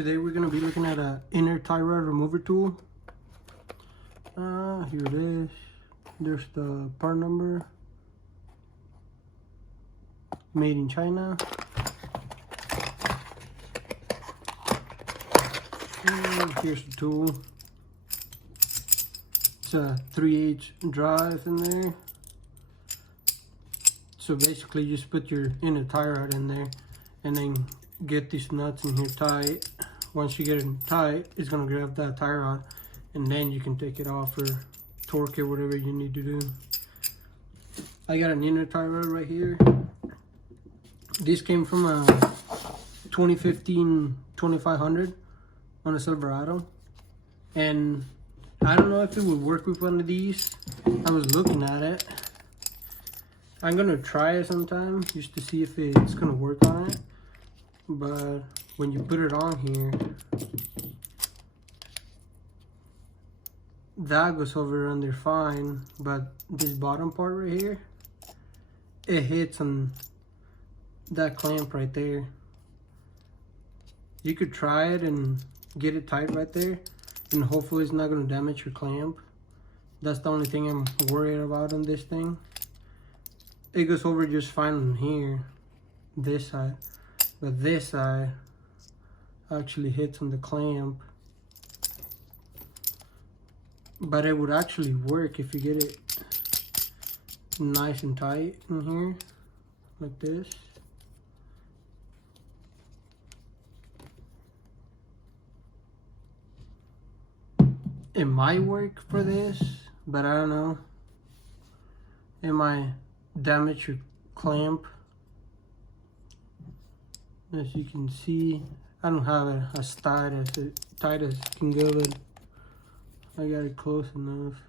Today we're going to be looking at an inner tie rod remover tool. Here it is. There's the part number. Made in China. And here's the tool. It's a 3/8 drive in there. So basically you just put your inner tie rod in there and then get these nuts in here tight. Once you get it tight, it's gonna grab that tie rod and then you can take it off or torque it, whatever you need to do. I got an inner tie rod right here. This came from a 2015 2500 on a Silverado, and I don't know if it would work with one of these. I was looking at it. I'm gonna try it sometime just to see if it's gonna work on it. But when you put it on here, that goes over under fine, but this bottom part right here, it hits on that clamp right there. You could try it and get it tight right there, and hopefully it's not going to damage your clamp. That's the only thing I'm worried about on this thing. It goes over just fine on here, this side, but this side actually hits on the clamp. But it would actually work if you get it nice and tight in here, like this. It might work for this, but I don't know. It might damage your clamp. As you can see, I don't have it as tight as it can go, but I got it close enough.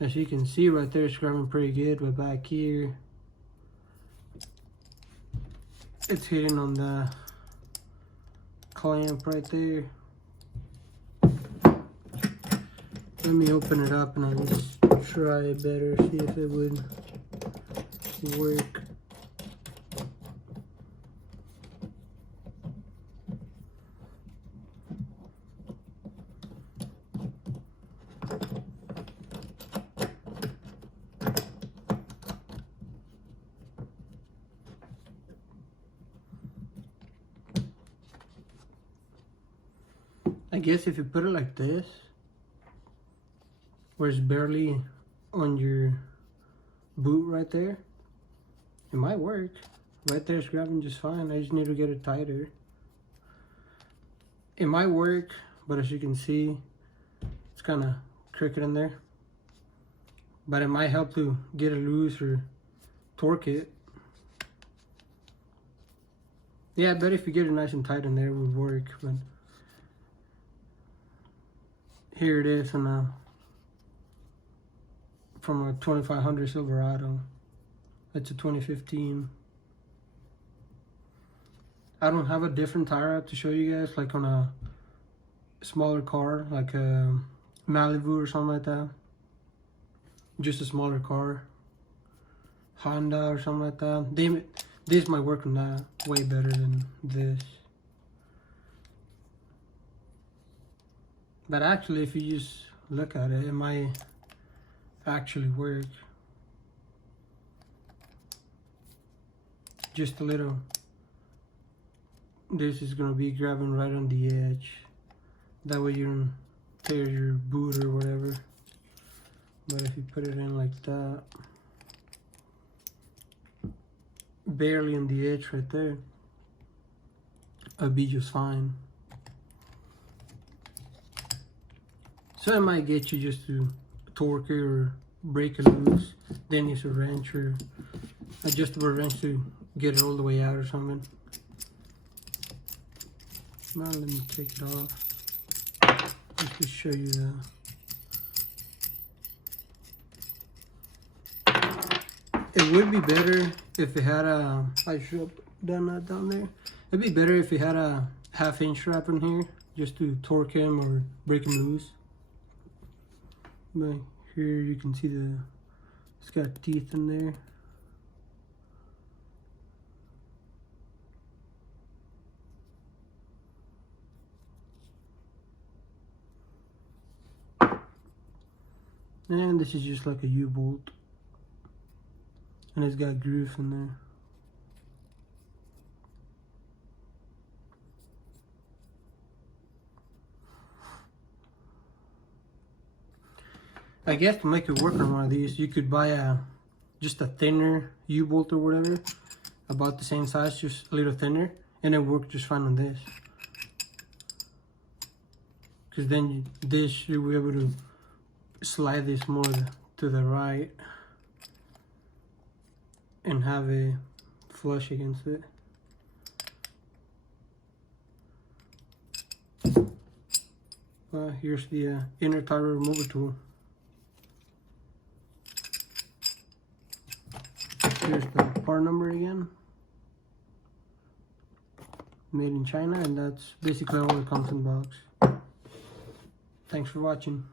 As you can see right there, it's grabbing pretty good, but back here, it's hitting on the clamp right there. Let me open it up and I'll just try it better, see if it would work. I guess if you put it like this, where it's barely on your boot right there, it might work. Right there it's grabbing just fine. I just need to get it tighter. It might work, but as you can see, it's kind of crooked in there. But it might help to get it loose or torque it. Yeah, I bet if you get it nice and tight in there, it would work. But here it is on from a 2500 Silverado. It's a 2015. I don't have a different tie rod to show you guys, like on a smaller car, like a Malibu or something like that. Just a smaller car, Honda or something like that. This might work on that way better than this. But actually, if you just look at it, it might actually work. Just a little. This is gonna be grabbing right on the edge. That way you don't tear your boot or whatever. But if you put it in like that, barely on the edge right there, it'll be just fine. So it might get you just to torque it or break it loose. Then use a wrench or adjustable wrench to get it all the way out or something. Now let me take it off just to show you that. It would be better if it had a, I should have done that down there. It'd be better if it had a 1/2 inch strap in here just to torque him or break him loose. But here you can see it's got teeth in there. And this is just like a U-bolt, and it's got grooves in there. I guess to make it work on one of these, you could buy just a thinner U-bolt or whatever, about the same size, just a little thinner, and it worked just fine on this. Because then this, you'll be able to slide this more to the right and have a flush against it. Here's the inner tire remover tool. Here's the part number again. Made in China, and that's basically all that comes in the box. Thanks for watching.